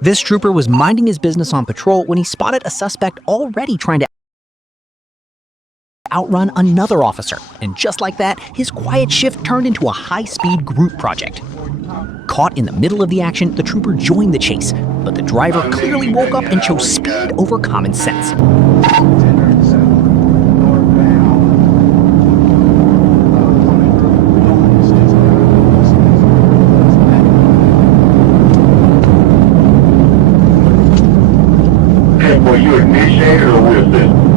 This trooper was minding his business on patrol when he spotted a suspect already trying to outrun another officer. And just like that, his quiet shift turned into a high-speed group project. Caught in the middle of the action, the trooper joined the chase, but the driver clearly woke up and chose speed over common sense. Were you initiated or with this?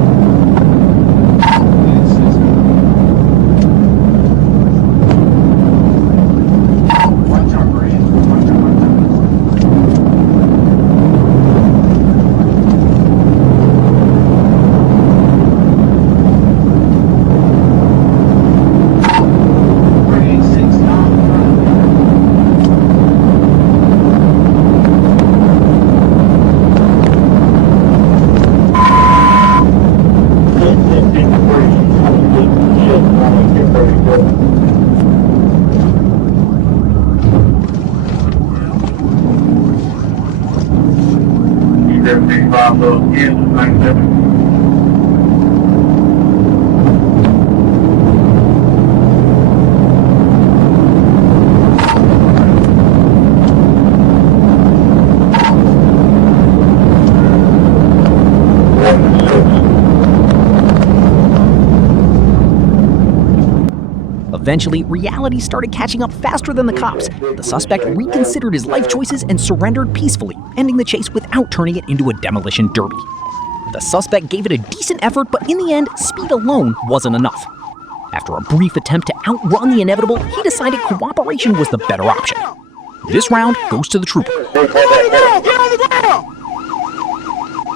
Eventually, reality started catching up faster than the cops. The suspect reconsidered his life choices and surrendered peacefully, ending the chase without turning it into a demolition derby. The suspect gave it a decent effort, but in the end, speed alone wasn't enough. After a brief attempt to outrun the inevitable, he decided cooperation was the better option. This round goes to the trooper. Get on the ground!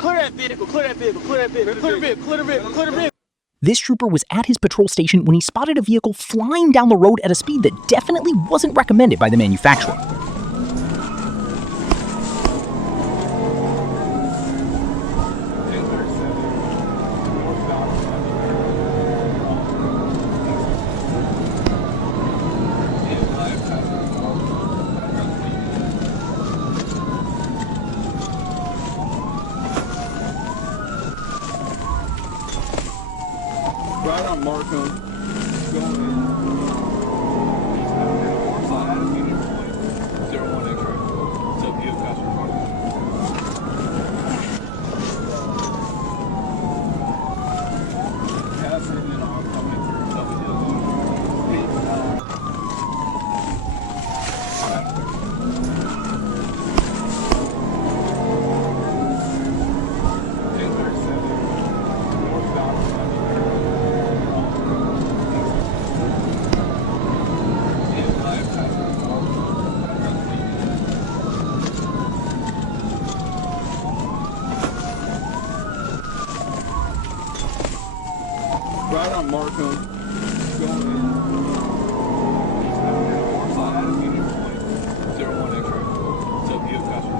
Clear that vehicle, clear that vehicle, clear that vehicle, clear the vehicle, clear the vehicle, clear the vehicle. This trooper was at his patrol station when he spotted a vehicle flying down the road at a speed that definitely wasn't recommended by the manufacturer. Right on Markham, going in. North side, attitude point, 01 X-ray. So you have faster passing and I'm coming through right on Markham, going in. North side, attitude point, 01 X-ray. So you have faster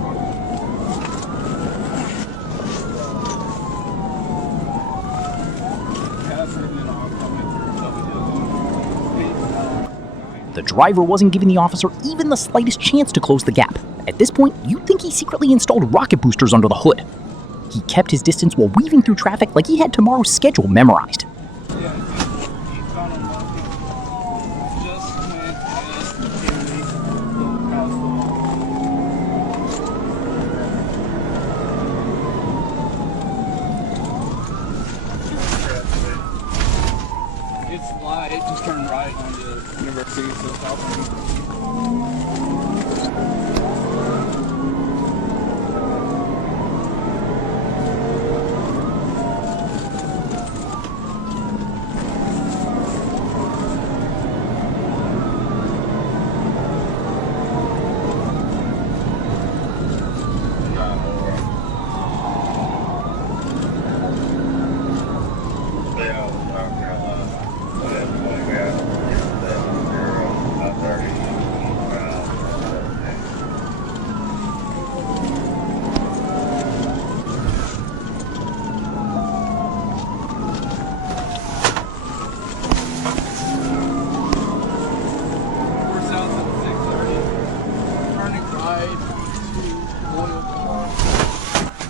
passing and I'm coming through. The driver wasn't giving the officer even the slightest chance to close the gap. At this point, you'd think he secretly installed rocket boosters under the hood. He kept his distance while weaving through traffic like he had tomorrow's schedule memorized. It's light, it just turned right onto University of South.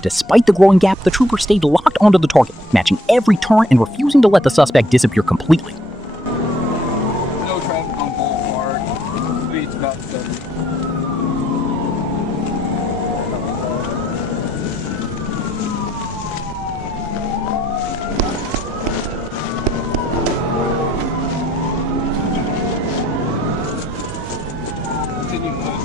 Despite the growing gap, the trooper stayed locked onto the target, matching every turn and refusing to let the suspect disappear completely. No traffic on Boulevard. Speed's about 30. Continue west.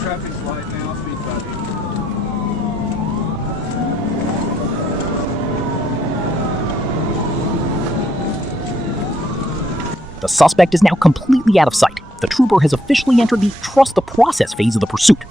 Traffic's light now, speed's about 80. The suspect is now completely out of sight. The trooper has officially entered the trust the process phase of the pursuit.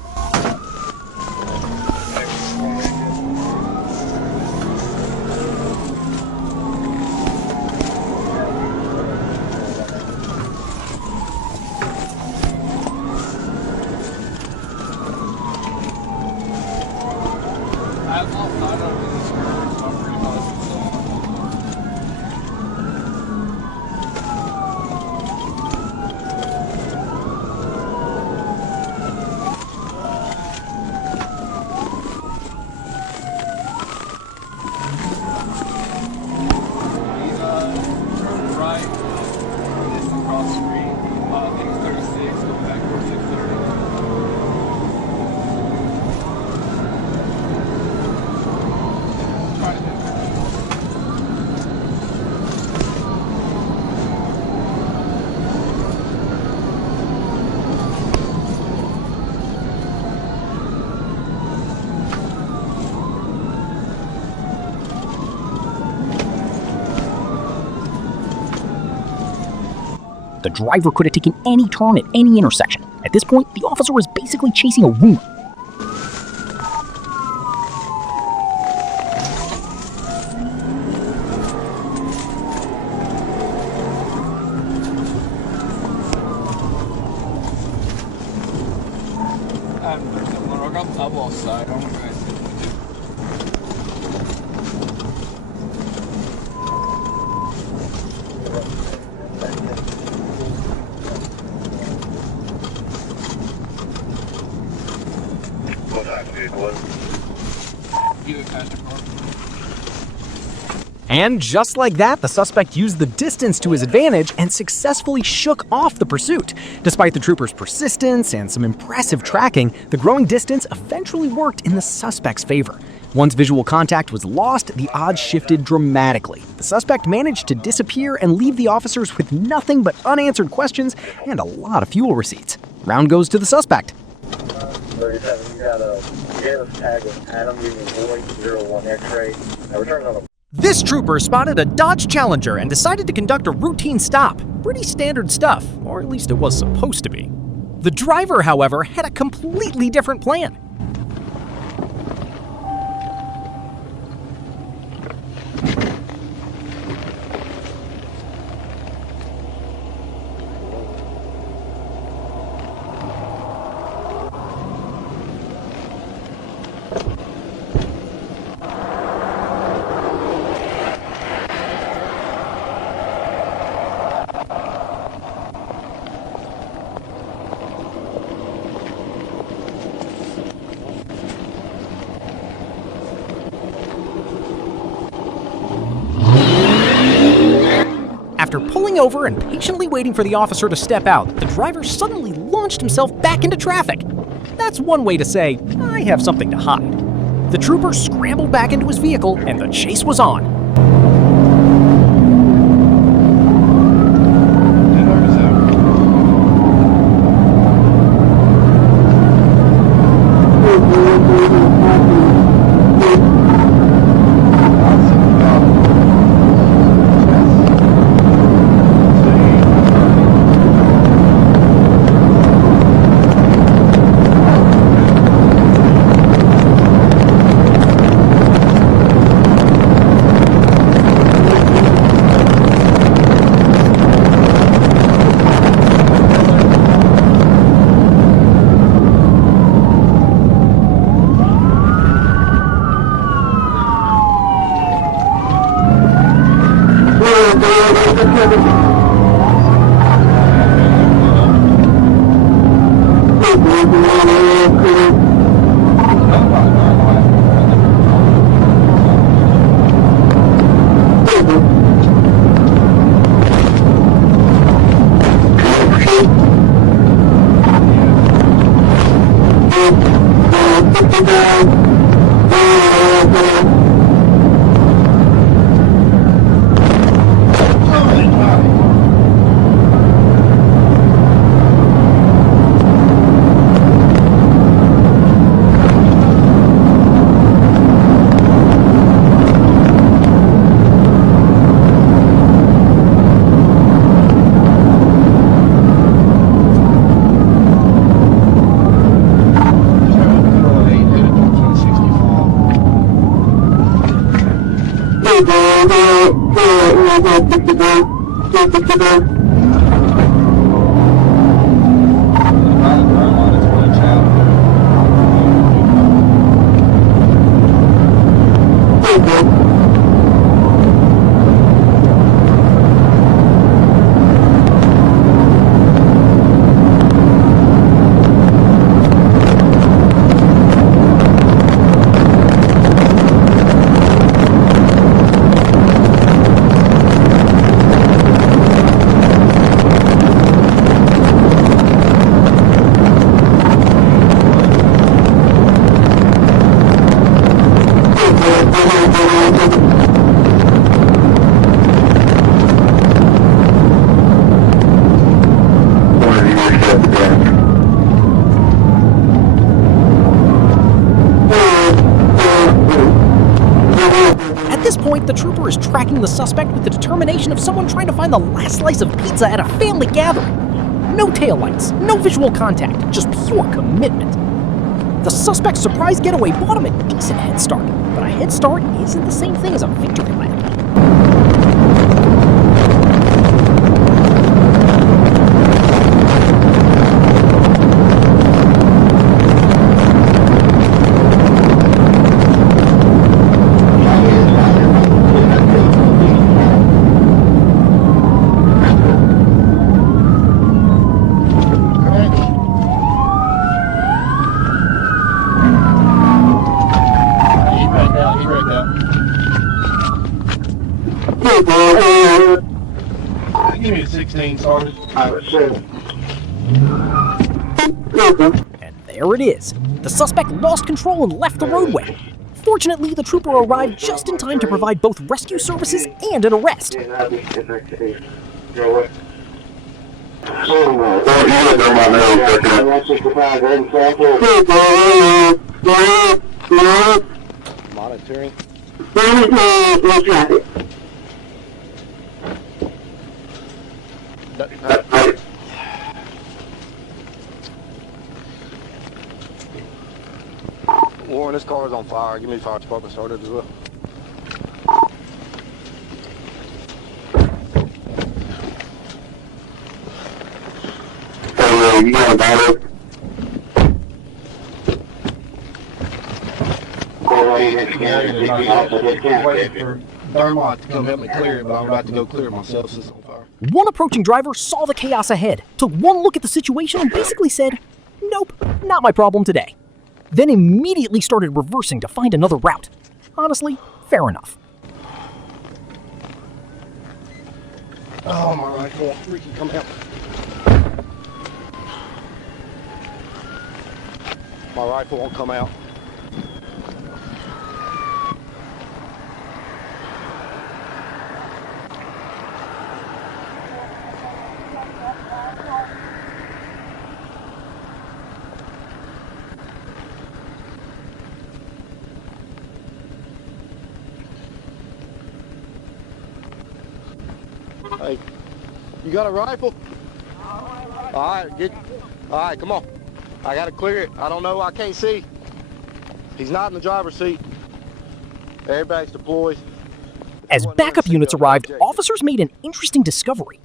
I've lost sight of this curve, so I'm pretty positive it's on. He's turning right, this across the street. I think it's 36, going back towards 630. Trying to hit. The driver could have taken any turn at any intersection. At this point, the officer was basically chasing a rumor. I got the top off side. I don't know if you guys see what to do. What type of vehicle was it? Either passenger car. And just like that, the suspect used the distance to his advantage and successfully shook off the pursuit. Despite the trooper's persistence and some impressive tracking, the growing distance eventually worked in the suspect's favor. Once visual contact was lost, the odds shifted dramatically. The suspect managed to disappear and leave the officers with nothing but unanswered questions and a lot of fuel receipts. Round goes to the suspect. 37, you got a Gales tag with Adam Union Boy 01 X-ray. Return on a This trooper spotted a Dodge Challenger and decided to conduct a routine stop. Pretty standard stuff, or at least it was supposed to be. The driver, however, had a completely different plan. After pulling over and patiently waiting for the officer to step out, the driver suddenly launched himself back into traffic. That's one way to say, I have something to hide. The trooper scrambled back into his vehicle and the chase was on. At this point, the trooper is tracking the suspect with the determination of someone trying to find the last slice of pizza at a family gathering. No taillights, no visual contact, just pure commitment. The suspect's surprise getaway bought him a decent head start, but a head start isn't the same thing as a victory lap. Give me a 16, Sergeant. And there it is. The suspect lost control and left the roadway. Fortunately, the trooper arrived just in time to provide both rescue services and an arrest. Monitoring. Warren, this car is on fire. Give me the fire department started as well. You got a battery? Waiting for Thermite to come help me clear it, but I'm about to go clear it myself since it's on fire. One approaching driver saw the chaos ahead, took one look at the situation and basically said, "Nope, not my problem today." Then immediately started reversing to find another route. Honestly, fair enough. Oh, my rifle. Ricky, come out. My rifle won't come out. Hey, you got a rifle? All right, come on. I gotta clear it. I don't know, I can't see. He's not in the driver's seat. Everybody's deployed. As backup units arrived, officers made an interesting discovery.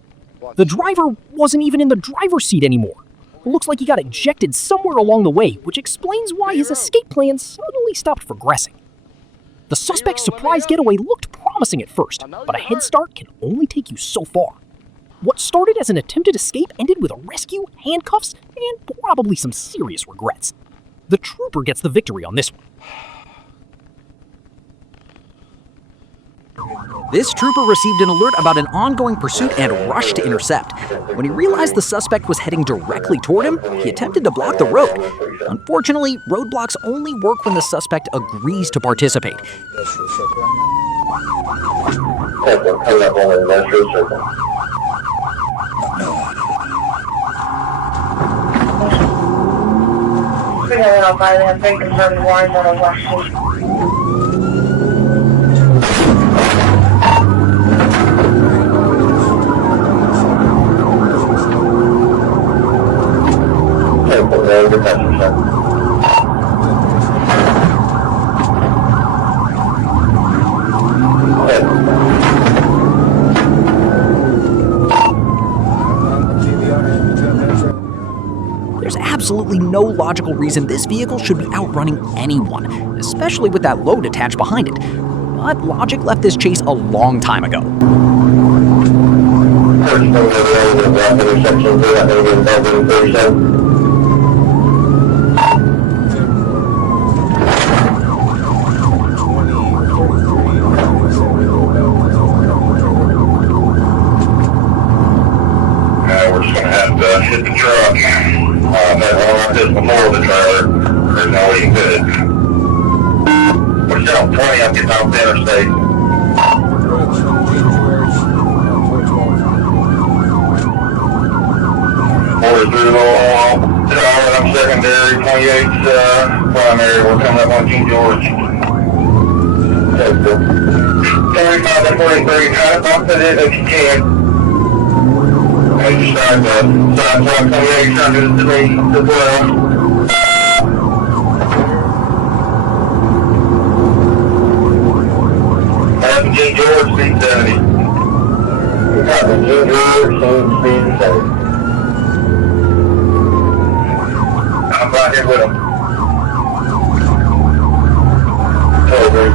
The driver wasn't even in the driver's seat anymore. It looks like he got ejected somewhere along the way, which explains why his escape plan suddenly stopped progressing. The suspect's surprise getaway looked promising at first, but a head start can only take you so far. What started as an attempted escape ended with a rescue, handcuffs, and probably some serious regrets. The trooper gets the victory on this one. This trooper received an alert about an ongoing pursuit and rushed to intercept. When he realized the suspect was heading directly toward him, he attempted to block the road. Unfortunately, roadblocks only work when the suspect agrees to participate. There's absolutely no logical reason this vehicle should be outrunning anyone, especially with that load attached behind it. But logic left this chase a long time ago. We're just gonna have to hit the truck. I've had one like this before with the trailer. There's no way you could. We're still on 20 up getting off the interstate. Through the wall, I'm secondary, 28's primary. We're coming up on King George. 35 and 43, try to bump it in if you can. And just start the side 28, trying to do the 3 as well. King George, speed 70. King George, speed 70. I'm right here with him. Perfect.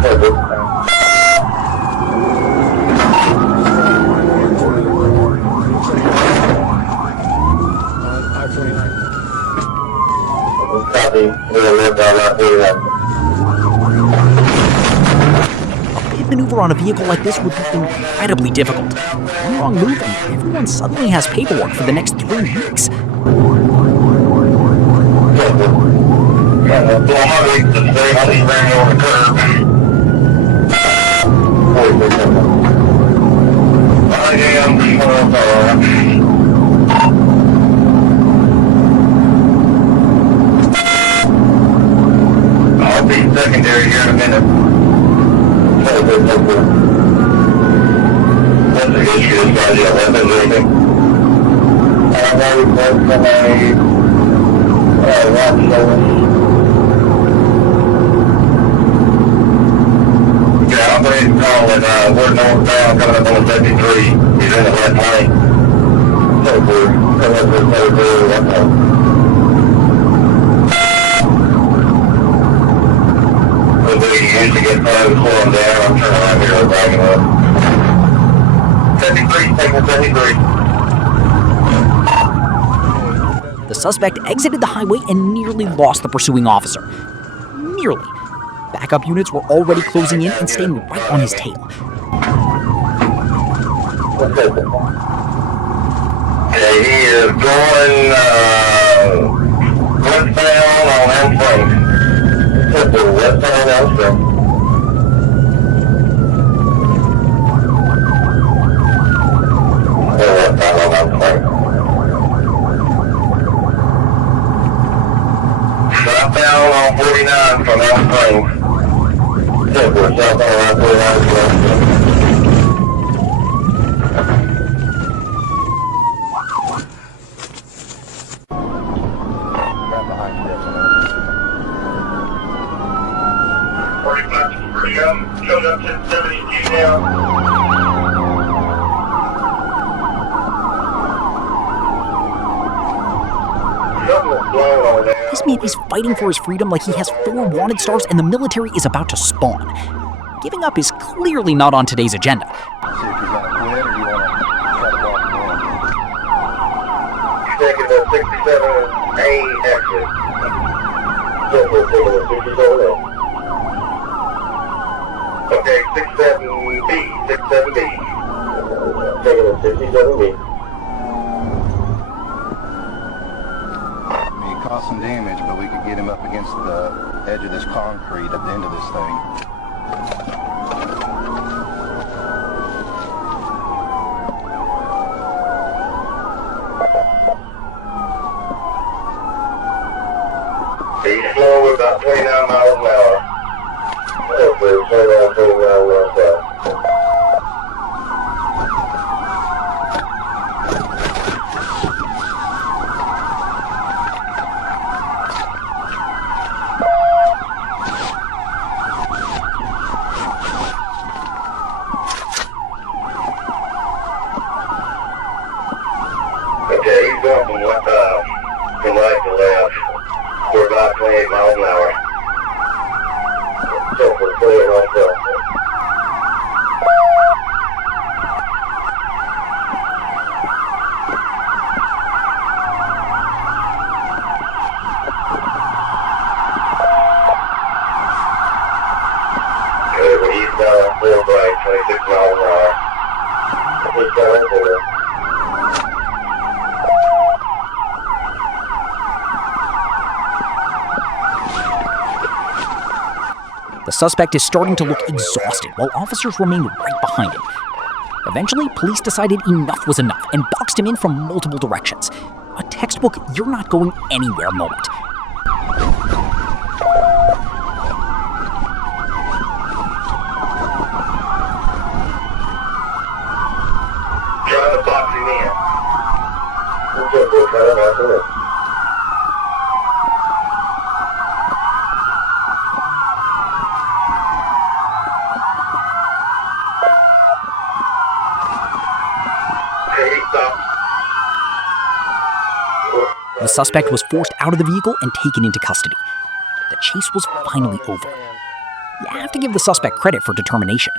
Copy. We'll live down right here. A bid maneuver on a vehicle like this would be incredibly difficult. One wrong move and everyone suddenly has paperwork for the next 3 weeks. Blow my week to stay on these ran over the curb. I am I'll be secondary here in a minute. What's the issue this guy? Do you have weapons or anything? I'm ready for somebody. Yeah, I'm ready to call it. We're northbound coming up on 73. He's in the left lane. So we're coming up with 73. We used to get close, slow him down. I'm turning around here and backing up. 73, taking 73. The suspect exited the highway and nearly lost the pursuing officer. Nearly. Backup units were already closing in and staying right on his tail. Okay, he is going westbound on Elm Westbound on Elm Southbound on 49 from Elm Springs. We're southbound on 49 from Elm Springs. Showed up to 70 now. This man is fighting for his freedom like he has 4 wanted stars and the military is about to spawn. Giving up is clearly not on today's agenda. taking the 67A exit. Silver taking the 67A. Okay, 67B, 67B. Taking the 67B. He caused some damage, but we could get him up against the edge of this concrete at the end of this thing. Be slow, about 29 miles an hour. Hopefully, 29 miles an hour. Okay, he's going from right to left. We're about 28 miles an hour. So we're clear off the. Okay, we're eastbound, full right, 26 miles an hour. Eastbound, full. The suspect is starting to look exhausted while officers remain right behind him. Eventually, police decided enough was enough and boxed him in from multiple directions. A textbook "you're not going anywhere" moment. Trying to box him in. Okay, we're trying to box him in. The suspect was forced out of the vehicle and taken into custody. The chase was finally over. You have to give the suspect credit for determination.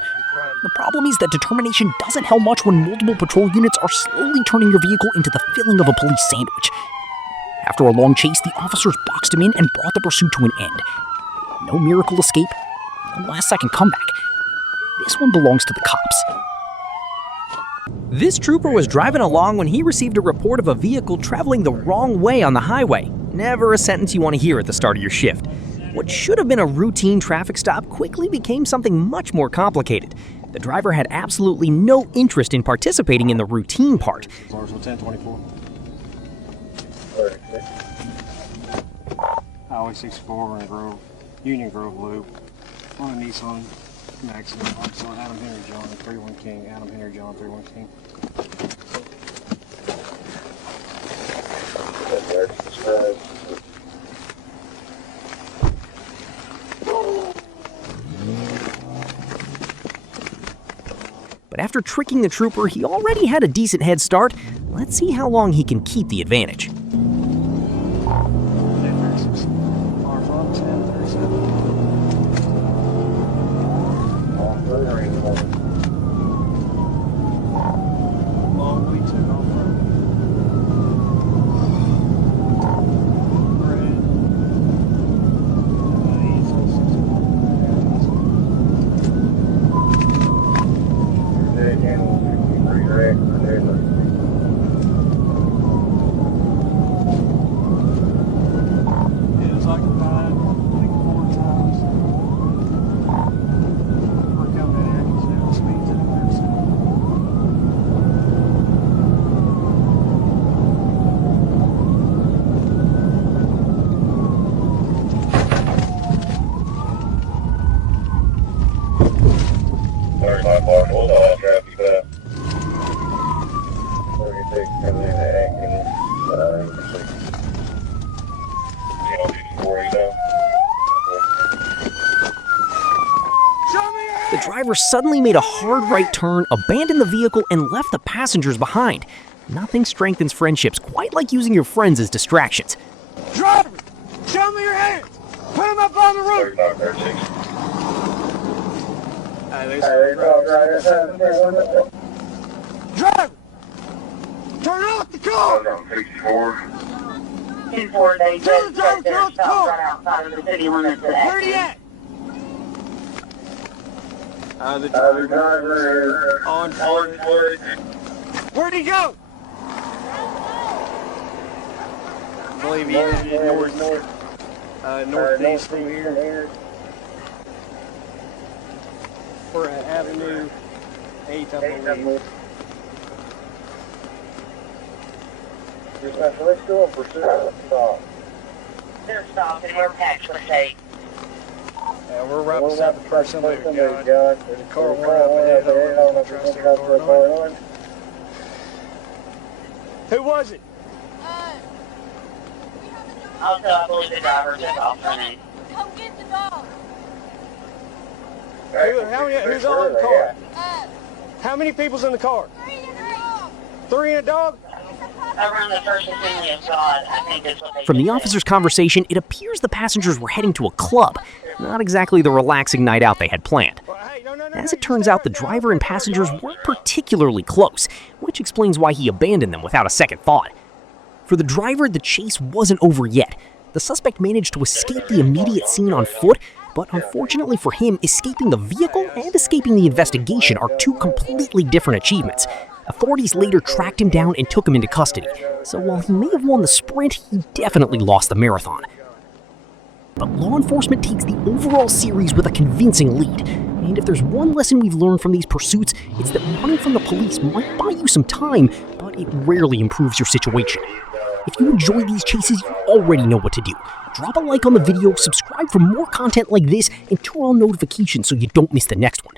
The problem is that determination doesn't help much when multiple patrol units are slowly turning your vehicle into the filling of a police sandwich. After a long chase, the officers boxed him in and brought the pursuit to an end. No miracle escape, no last-second comeback. This one belongs to the cops. This trooper was driving along when he received a report of a vehicle traveling the wrong way on the highway. Never a sentence you want to hear at the start of your shift. What should have been a routine traffic stop quickly became something much more complicated. The driver had absolutely no interest in participating in the routine part. Marshall 1024. Highway 64 in Grove, Union Grove Loop. On a Nissan Maxima. So Adam Henry John 31 King. Adam Henry John 31 King. But after tricking the trooper, he already had a decent head start. Let's see how long he can keep the advantage. The driver suddenly made a hard right turn, abandoned the vehicle, and left the passengers behind. Nothing strengthens friendships quite like using your friends as distractions. Driver, show me your hands. Put them up on the roof. Driver, Turn off the car! 2-4, they just set their stop right outside of the city limits at Where'd he at? The driver on foot. Where'd he go? I believe he is northeast from here. We're at Avenue 8th, I believe. Let's go and pursue the stop. They're stopped and we're patched for state. Yeah, we're right beside the person that got the car went up and head on trying to start the car on. Who was it? Also, I believe the driver took off running. Come get the dog. Who's all in the car? How many people's in the car? 3 and a dog. 3 and a dog? Around the First Assembly of God, I think is what they From the said. officer's conversation, it appears the passengers were heading to a club, not exactly the relaxing night out they had planned. As it turns out, the driver and passengers weren't particularly close, which explains why he abandoned them without a second thought. For the driver, the chase wasn't over yet. The suspect managed to escape the immediate scene on foot, but unfortunately for him, escaping the vehicle and escaping the investigation are two completely different achievements. Authorities later tracked him down and took him into custody, so while he may have won the sprint, he definitely lost the marathon. But law enforcement takes the overall series with a convincing lead, and if there's one lesson we've learned from these pursuits, it's that running from the police might buy you some time, but it rarely improves your situation. If you enjoy these chases, you already know what to do. Drop a like on the video, subscribe for more content like this, and turn on notifications so you don't miss the next one.